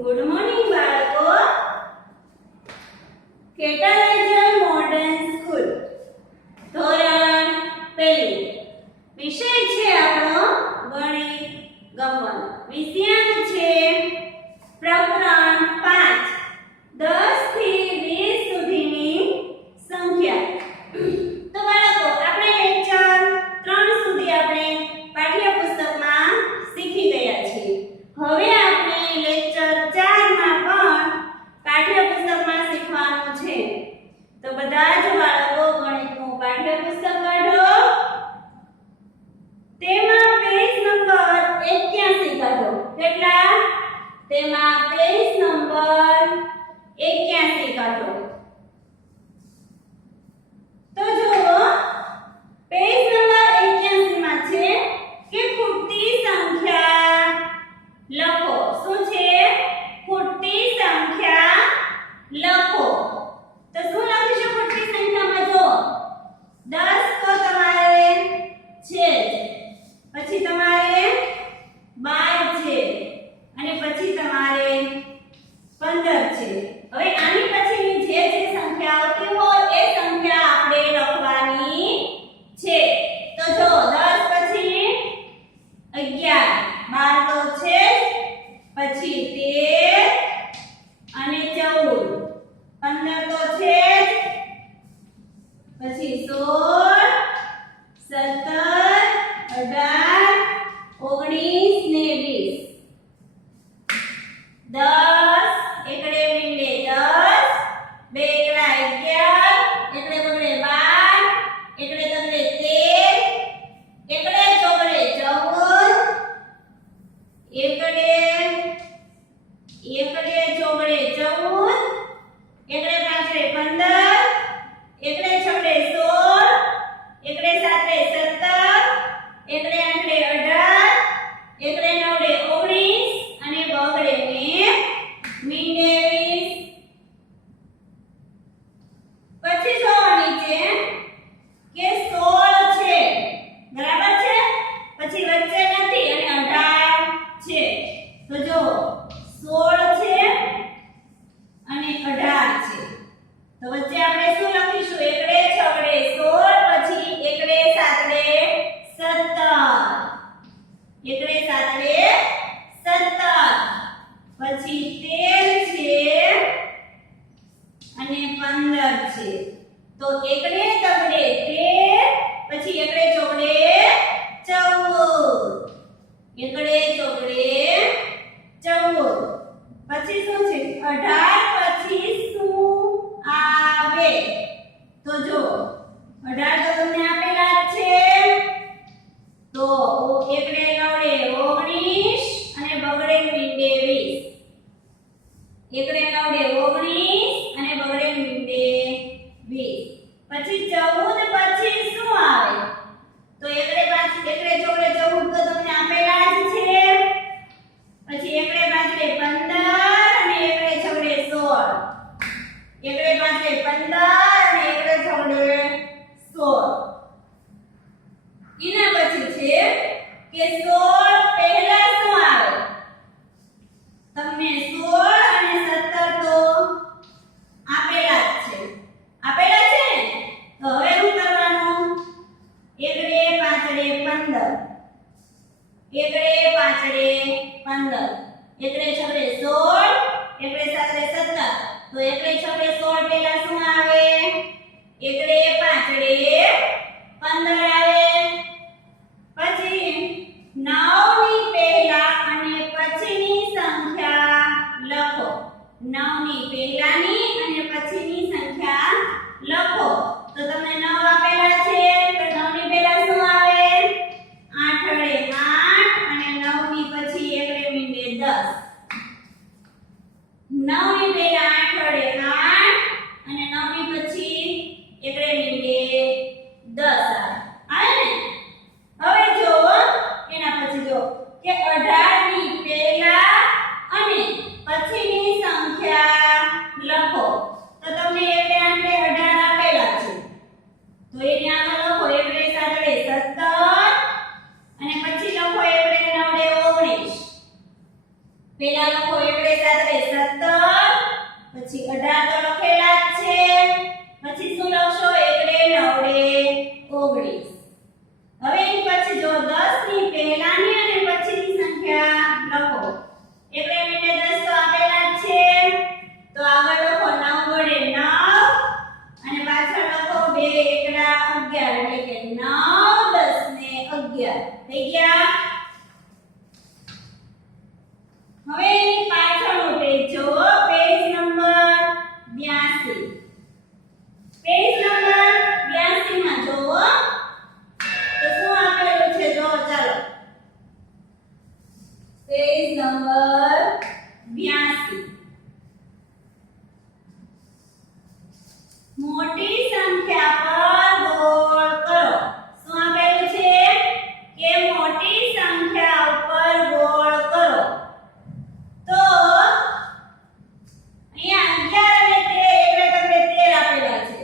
Good morning બાળકો. કેટલાયઝર modern school ધોરણ પહેલું. વિષય છે આપણો ગણિત ગમન. વિષયાંક છે પ્રકરણ 5 10 થી 20 સુધીની સંખ્યા. તો બાળકો આપણે લેક્ચર 3 સુધી આપણે પાઠ્યપુસ્તકમાં શીખી ગયા છીએ. હવે આપણે લેક્ચર 4 માં પણ પાઠ્યપુસ્તકમાં શીખવાનું છે. તો બધા જ બાળકો ગણિતનું પાઠ્યપુસ્તક કાઢો. તેમાં પેજ નંબર 81 કાઢો. કેટલા? તેમાં પેજ નંબર 81 કાઢો. તો જુઓ, પેજ નંબર 81 માં છે કે ખૂટતી સંખ્યા લખો. શું છે? ખૂટતી સંખ્યા લખો. તો શું લખીશું ખૂટતી સંખ્યામાં? જો 10 તો તમારે છે જ, પછી તમારે 12 છે અને પછી તમારે 15 છે. હવે આની પછીની જે સંખ્યા આવતી હોય એ સંખ્યા આપણે લખવાની છે. તો જો 10 પછી 11, 12 તો છે, પછી 13 અને 14, 15 તો છે, પછી 16, 17, 18, 19 ને 20. 10 એકડે મીંડે 10, બે એકડા 11, એકડે બગડે 12, એકડે તગડે 13, એકડે ચોગડે 14, એકડે ચોગડે 14, એકડે પાંચડે 15, એકડે છગડે 16, એકડે સાતડે 17, એકડે આઠડે 18, એકડે નવડે 19 અને બગડે ને મીંડે 20. પછી જો નીચે કે 16 છે, બરાબર છે, પછી વચ્ચે નથી અને 18 છે. તો જો 16 છે અને 18 છે. તો વચ્ચે આપણે શું લખીશું? એકડે છગડે 16, પછી એકડે સાતડે 17, એકડે સાતડે 17, પછી 13 છે અને 15 છે. તો એકડે તગડે 13, પછી એકડે ચોગડે 14, એકડે ચોગડે 14. પછી શું છે? 18 પછી શું આવે? તો જો 18 તો તમને આપેલા જ છે. તો એકડે નવડે 19 અને બગડે મીંડે 20. એકડે નવડે 19 અને બગડે મીંડે 20. પછી 14 પછી શું આવે? તો એકડે ચોગડે 14 તો તમને આપેલા જ છે. પછી એકડે પાંચડે 15 અને એકડે છગડે 16, એકડે પાંચડે 15 અને એકડે છગડે 16. એના પછી છે કે 16 પહેલા શું આવે? તમને 16 અને 17 તો આપેલા જ છે. આપેલા છે ને? તો હવે શું કરવાનું? એકડે પાંચડે 15, એકડે પાંચડે 15, એકડે છગડે 16, એકડે સાતડે 17. તો એકડે છગડે 16 પહેલા શું આવે? એકડે પાંચડે 15 આવે. પછી 9 ની પહેલા અને પછીની સંખ્યા લખો. 9 ની પહેલાની અને પછીની સંખ્યા લખો. તો તમને 9 આપેલા છે, તો 9 ની પહેલા શું આવે? 8 વડે 8 અને 9 ની પછી એકડે મીંડે 10. 9 ની પહેલા 8 વડે 8 અને 9 ની પછી એકડે મીંડે 10 આવે ને? હવે જો એના પછી જો કે 18 ની પહેલા અને પછીની સંખ્યા લખો. તો તમને એકડે આંકડે 18 આપેલા છે. તો એને આગળ લખો એકડે સાતડે 17 અને પછી લખો એકડે નવડે 19. પહેલા લખો એકડે સાતડે પછી 18 તો લખેલા જ છે, પછી શું લખશો? એકડે નવડે 19. હવે એની પછી જો 10 ની પહેલાની અને પછીની સંખ્યા લખો. એકડે મિનિટે 10 તો આપેલા જ છે, તો આગળ લખો 9 વડે 9 અને પાછળ લખો 2 એકડા 11 એટલે કે 9 10 ને 11 થઈ ગયા. હવે એની પાછળનો પેજ જો પેજ નંબર 82. પેજ નંબર 82 માં જોવો તો શું આપેલું છે જો ચાલો. પેજ નંબર 82 મોટી સંખ્યા પર ગોળ કરો. શું આપેલું છે કે મોટી સંખ્યા ઉપર ગોળ કરો. તો અહીંયા 11 અને 13 એટલે તમને 13 આપેલા છે,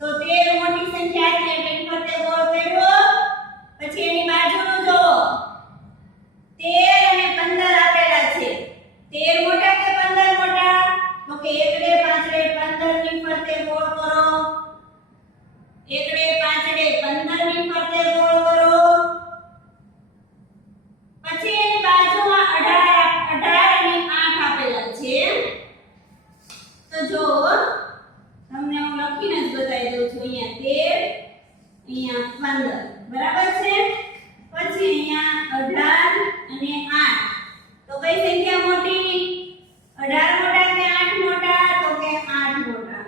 તો 13 મોટી સંખ્યા છે એટલે એની ફરતે ગોળ કર્યો. પછી એની બાજુનું જો 13 અને 15 આપેલા છે, 13 મોટા કે 15 મોટા? તો કે એકડે પાંચડે 15 ની ફરતે ગોળ કરો. એકડે પાંચડે 15 ની ફરતે ગોળ કરો. પછી એની બાજુમાં 18 અને 8 આપેલા છે. તો જો તમને હું લખીને જ બતાવી દઉં છું. અહીંયા 13 અહીંયા 15 બરાબર છે. પછી અહીંયા 18 અને 8 તો કઈ સંખ્યા મોટી? 18 મોટા કે 8 મોટા? તો કે 8 મોટા.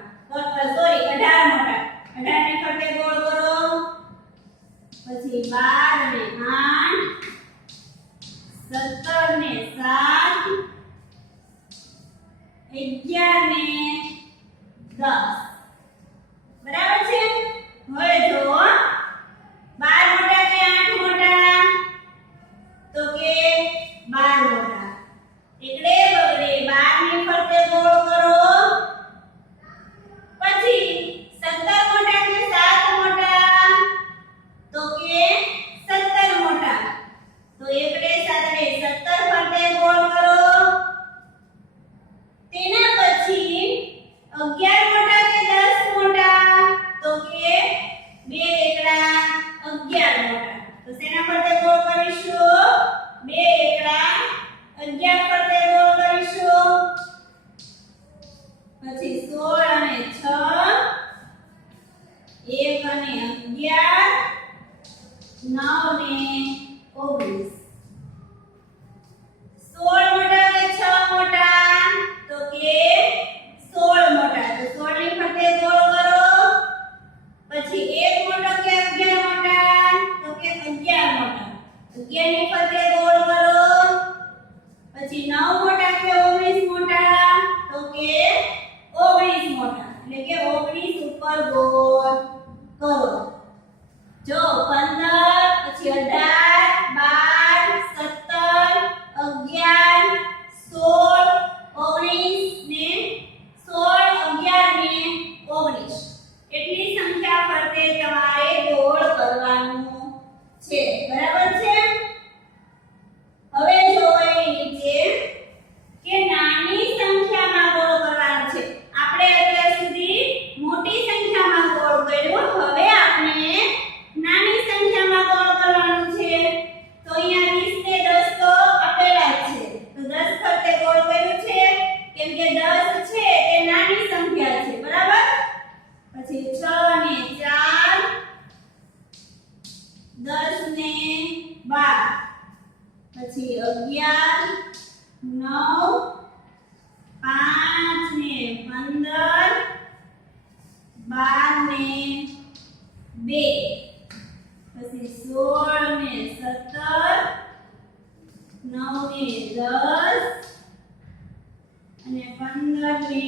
સોરી 18 મોટા. 18 ની ફરતે ગોળ કરો. પછી 12 અને 8 17 ને 7 11 ને 10 બરાબર છે. હવે જો 12 મોટા કે 8 મોટા? તો કે 12 મોટા. એકડે બગડે 12 ની ફરતે ગોળ કરો. પછી 17 મોટા કે 7 મોટા? તો કે 17 મોટા. તો એકડે સાતડે 17 ફરતે ગોળ કરો. તેના પછી 11 મોટા કે 10 મોટા? તો કે 2 એકડા 11 મોટા. તો શેના ફરતે ગોળ કરીશું? 2 એકડા 11 ફરતે ગોળ કરીશું. પછી 16 અને 6 1 અને 11 9 ને 19. 16 મોટા કે 6 મોટા? તો કે 16 મોટા. તો 16 ની ફરતે ગોળ કરો. પછી 1 મોટો કે 11 મોટા? તો કે 11 મોટા. 11 ની ફરતે ગોળ કરો. પછી 9 મોટા કે 19 મોટા? તો કે 19 મોટા. એટલે કે 19 ઉપર ગોળ કરો. જો 15 પછી 18 12 17 11 16 19 ને 16 11 ને 19 એટલી સંખ્યા ફરતે તમારે ગોળ કરવાનું છે. બરાબર છે. હવે જો એની નીચે કે નાની સંખ્યામાં ગોળ કરવાનો છે. આપણે અત્યાર સુધી મોટી સંખ્યામાં ગોળ કર્યો, હવે આપણે નાની સંખ્યામાં ગોળ કરવાનું છે. તો અહીંયા 20 ને 10 તો આપેલા જ છે, તો 10 ફરતે ગોળ કર્યું છે કેમ કે 10 છે એ નાની સંખ્યા છે. બરાબર. પછી 6 ને 4 10 ને 12 પછી 11 9 5 ને 15 12 ને 2 પછી 16 ને 17 9 ને 10 અને 15 ને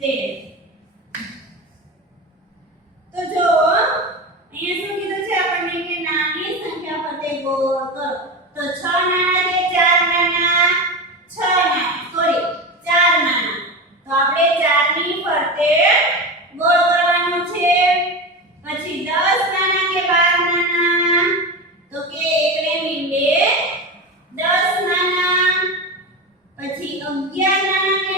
13. તો જો અહીંયા શું કીધું છે આપણને કે નાની સંખ્યા ફરતે ગોળ કરો. તો 6 નાના કે 4 નાના? 6 નાના. સોરી 4 નાના. તો આપણે 4 ની ફરતે ગોળ કરવાનું છે. પછી 10 નાના કે 12 નાના? તો કે એકડે મીંડે 10 નાના. પછી 11 નાના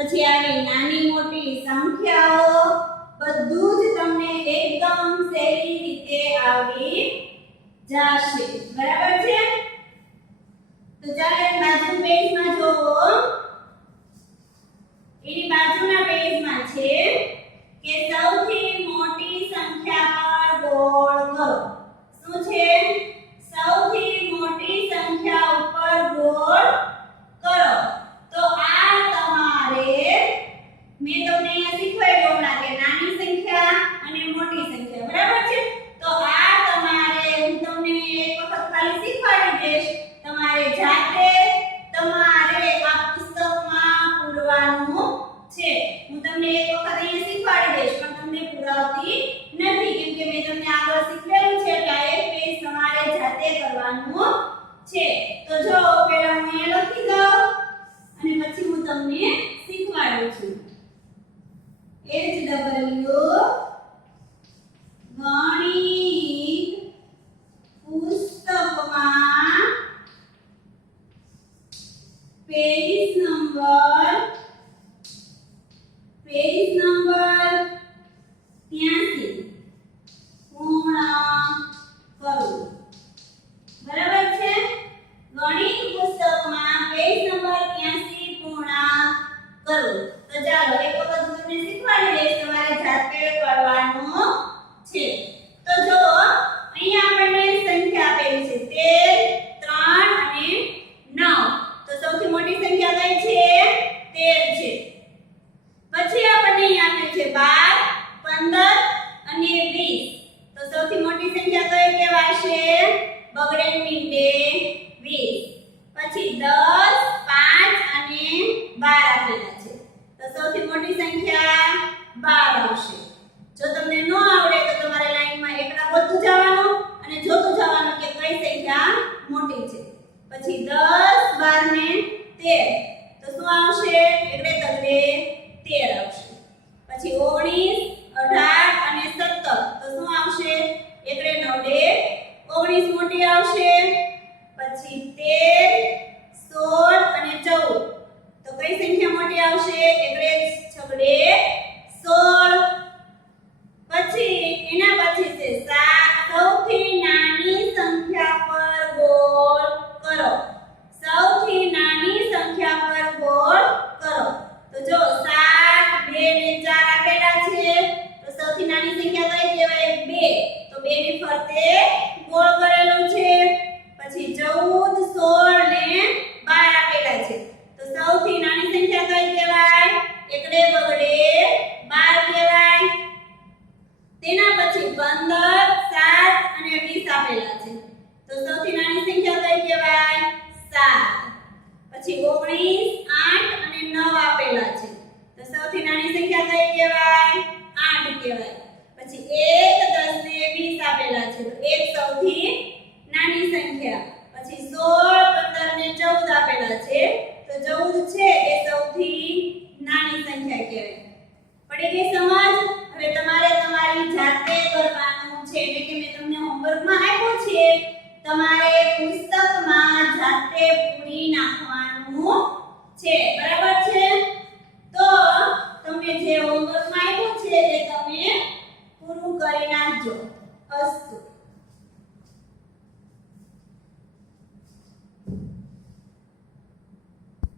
પછી આવી નાની મોટી સંખ્યાઓ બધું જ તમને એકદમ સહેલી રીતે આવડી જશે બરાબર છે તો ચાલો બાજુ પેજમાં જોવો એની બાજુના પેજમાં છે કે સૌથી મોટી સંખ્યા પર ગોળ કરો શું છે સૌથી મોટી સંખ્યા ઉપર ગોળ કરો તો આ તમારે મેં તમને અહીંયા શીખવાડ્યું હમણાં કે નાની સંખ્યા અને મોટી સંખ્યા બરાબર છે તો આ તમારે હું તમને એક વખત ખાલી શીખવાડી દઈશ તમારે જાતે તમારે આ પુસ્તકમાં પૂરવાનું છે હું તમને એક વખત અહીંયા શીખવાડી દઈશ પણ તમને પુરાવતી નથી કેમ કે મેં તમને આગળ શીખવેલું છે એટલે આ એક પેજ તમારે જાતે કરવાનું છે તો જો પહેલા હું અહીંયા લખી દઉં અને પછી હું તમને શીખવાડું છું HW ગણિત પુસ્તકમાં પેજ નંબર 83 પૂર્ણ કરું બરાબર છે ગણિત પુસ્તકમાં પેજ નંબર 83 પૂર્ણ કરું તો ચાલો એક વખત હું તમને શીખવાડી દઈશ તમારે જાતે કરવાનું છે તો જો અહીંયા આપણને સંખ્યા આપેલી છે 13 3 અને 9 તો સૌથી મોટી સંખ્યા કઈ છે 13 છે પછી આપણને અહીંયા આપેલ છે 12 15 અને 20 તો સૌથી મોટી સંખ્યા કઈ કહેવાશે બગડે મિનિટે 20 પછી 10 5 અને 12 આપેલા છે તો સૌથી મોટી સંખ્યા 12 આવશે જો તમને ન આવડે તો તમારે લાઈનમાં એકડા ગોતતું જવાનું અને જોતું જવાનું કે કઈ સંખ્યા મોટી છે પછી 10 12 ને 13 તો શું આવશે એકડે તગડે 13 આવશે પછી 19 18 અને 17 તો શું આવશે એકડે નવડે 19 મોટી આવશે પછી 13 16 અને 14 તો કઈ સંખ્યા મોટી આવશે એકડે છગડે 16 પછી એના પછી છે સૌથી નાની સંખ્યા પર ગોળ કરો સૌથી નાની સંખ્યા પર ગોળ કરો તો જો 7 2 ને 4 આપેલા છે તો સૌથી નાની સંખ્યા કઈ કહેવાય 2 તો 2 ની ફરતે ગોળ કરેલું છે પછી 14 16 ને 12 આપેલા છે તો સૌથી નાની સંખ્યા કઈ કહેવાય એકડે બગડે 12 કહેવાય તેના પછી 15 7 અને 20 આપેલા છે તો સૌથી નાની સંખ્યા કઈ કહેવાય 7 પછી 19 8 અને 9 આપેલા છે તો સૌથી નાની સંખ્યા કઈ કહેવાય 8 કહેવાય પછી 1 10 ને 20 આપેલા છે તો 1 સૌથી નાની સંખ્યા પછી 16 15 ને 14 આપેલા છે તો 14 છે એ સૌથી નાની સંખ્યા કહેવાય પડી ગઈ સમજ હવે તમારે તમારી જાતે કરવાનું છે એટલે કે મેં તમને હોમવર્કમાં આપ્યું છે તમારે પુસ્તકમાં જાતે પૂરી નાખવાનું છે બરાબર છે તો તમને જે હોમવર્કમાં આપ્યું છે એ તમે પૂરું કરી નાખજો અસ્તુ